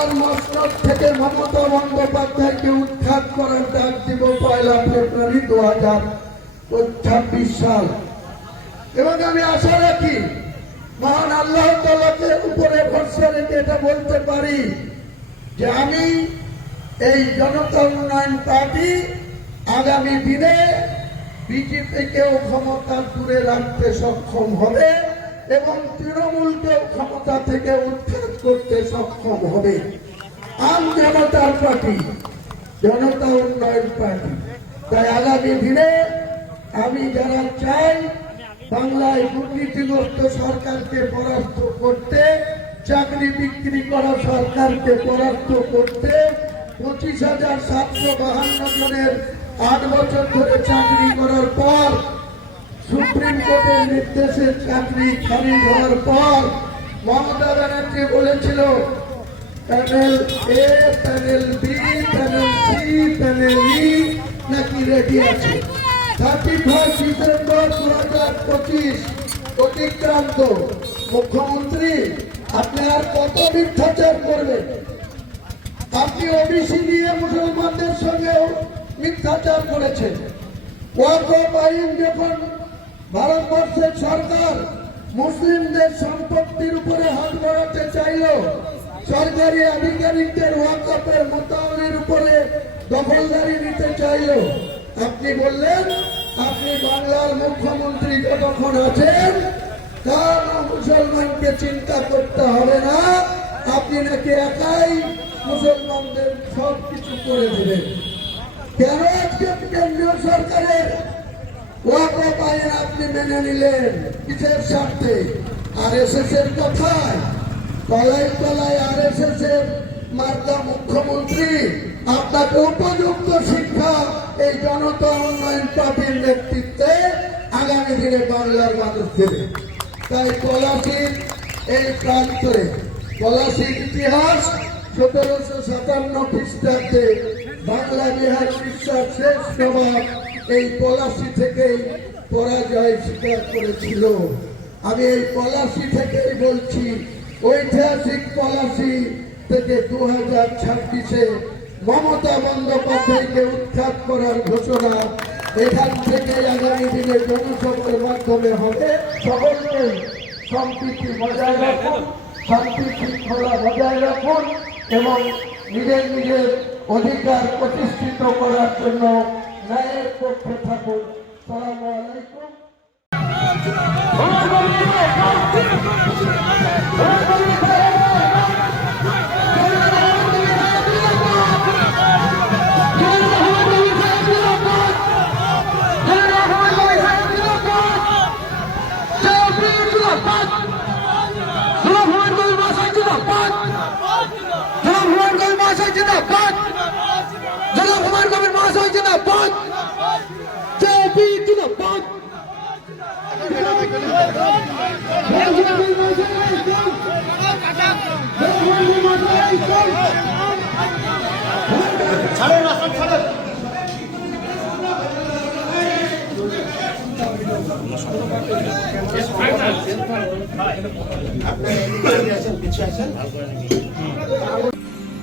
বাংলার মসনদ থেকে মমতা বন্দ্যোপাধ্যায়কে উৎখাত করার ডাক দিব 1 ফেব্রুয়ারি 2026 সাল। এবং আমি আশা রাখি মহান আল্লাহ তাআলাকে উপরে ভরসা রেখে এটা বলতে পারি যে আমি এই জনতা উন্নয়ন পার্টি আগামী দিনে বিজেপিকেও ক্ষমতা দূরে রাখতে সক্ষম হবে এবং তৃণমূলকেও ক্ষমতা থেকে উৎখাত করতে সক্ষম হবে। আম জনতার পার্টি, জনতা উন্নয়ন পার্টি। তাই আগামী দিনে আমি যারা চাই বাংলায় দুর্নীতিগ্রস্ত সরকারকে পরাস্ত করতে, চাকরি বিক্রি করা সরকারকে পরাস্ত করতে, 25,752 জনের 8 বছর ধরে চাকরি করার পর সুপ্রিম কোর্টের নির্দেশে চাকরি খারিজ হওয়ার পর মমতা ব্যানার্জি বলেছিল panel A, panel B, panel C, panel E নাকি রেডি আছে। 31 ডিসেম্বর 2025 অতিক্রান্ত। মুখ্যমন্ত্রী আপনি আর কত মিথ্যাচার করবেন? আপনি ওবিসি নিয়ে মুসলমানদের সঙ্গেও মিথ্যাচার করেছেন। ওয়াকফ আইন যখন ভারতবর্ষের সরকার মুসলিমদের সম্পত্তির উপরে হাত বাড়াতে চাইল, সরকারি আধিকারিকদের ওয়াকফের মোতাবের উপরে দখলদারি নিতে চাইল, আপনি বললেন আপনি বাংলার মুখ্যমন্ত্রী যতক্ষণ আছেন তার মুসলমানকে চিন্তা করতে হবে না, আপনি নাকি একাই মুসলমানদের সব কিছু করে দেবেন। কেন আজকে কেন্দ্রীয় সরকারের ওয়াকফ আইন আপনি মেনে নিলেন? কিসের স্বার্থে? আরএসএস এর কথায়? তলায় তলায় আরএসএস এর মার্কা মুখ্যমন্ত্রী আপনাকে উপযুক্ত শিক্ষা এই জনতা উন্নয়ন পার্টির নেতৃত্বে আগামী দিনে বাংলার মানুষ দেবে। তাই পলাশীর এই প্রান্তরে, পলাশীর ইতিহাস 1757 খ্রিস্টাব্দে বাংলা বিহার উড়িষ্যার শেষ নবাব এই পলাশী থেকেই পরাজয় স্বীকার করেছিল। আমি এই পলাশী থেকেই বলছি, ঐতিহাসিক পলাশী থেকে 2026-এ মমতা বন্দ্যোপাধ্যায়কে উৎখাত করার ঘোষণা এখান থেকে আগামী দিনে জনসভার মাধ্যমে হবে। সকলকে সম্প্রীতি বজায় রাখুন, শান্তি শৃঙ্খলা বজায় রাখুন এবং নিজের নিজের অধিকার প্রতিষ্ঠিত করার জন্য ন্যায়ের পক্ষে থাকুন। আসসালামু আলাইকুম।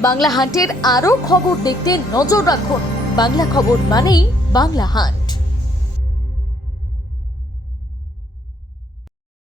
বাংলা হান্টের আরো খবর দেখতে নজর রাখুন। বাংলা খবর মানেই বাংলা হান্ট।